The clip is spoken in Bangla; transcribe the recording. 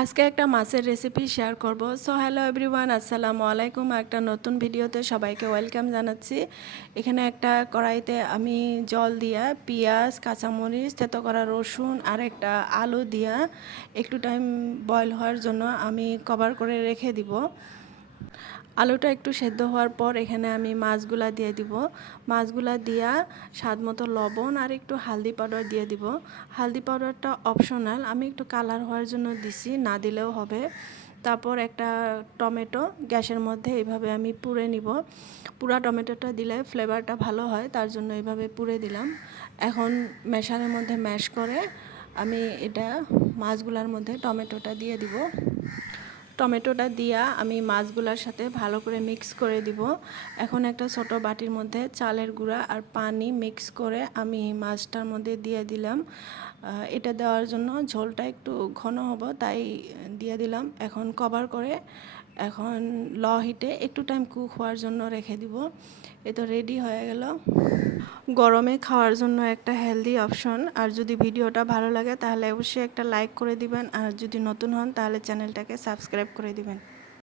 আজকে একটা মাছের রেসিপি শেয়ার করব। সো হ্যালো এভরিওয়ান, আসসালামু আলাইকুম। একটা নতুন ভিডিওতে সবাইকে ওয়েলকাম জানাচ্ছি। এখানে একটা কড়াইতে আমি জল দিয়া পেঁয়াজ, কাঁচামরিচ, থেতো করা রসুন আর একটা আলু দিয়া একটু টাইম বয়েল হওয়ার জন্য আমি কভার করে রেখে দিব। আলুটা একটু সেদ্ধ হওয়ার পর এখানে আমি মাছগুলা দিয়ে দিব। মাছগুলা দিয়া স্বাদ মতো লবণ আর একটু হালদি পাউডার দিয়ে দিব। হালদি পাউডারটা অপশনাল, আমি একটু কালার হওয়ার জন্য দিছি, না দিলেও হবে। তারপর একটা টমেটো গ্যাসের মধ্যে এইভাবে আমি পুড়ে নিব। পুরা টমেটোটা দিলে ফ্লেভারটা ভালো হয়, তার জন্য এইভাবে পুড়ে দিলাম। এখন ম্যাশারের মধ্যে ম্যাশ করে আমি এটা মাছগুলার মধ্যে টমেটোটা দিয়ে দিব। টমেটোটা দিয়া আমি মাছগুলোর সাথে ভালো করে মিক্স করে দিব। এখন একটা ছোট বাটির মধ্যে চালের গুঁড়া আর পানি মিক্স করে আমি মাছটার মধ্যে দিয়ে দিলাম। এটা দেওয়ার জন্য ঝোলটা একটু ঘন হবে, তাই দিয়ে দিলাম। এখন কভার করে এখন হিটে একটু টাইম কুক হওয়ার জন্য রেখে দিব। এ তো রেডি হয়ে গেল গরমে খাওয়ার জন্য একটা হেলদি অপশন। আর যদি ভিডিওটা ভালো লাগে তাহলে অবশ্যই একটা লাইক করে দিবেন, আর যদি নতুন হন তাহলে চ্যানেলটাকে সাবস্ক্রাইব করে দিবেন।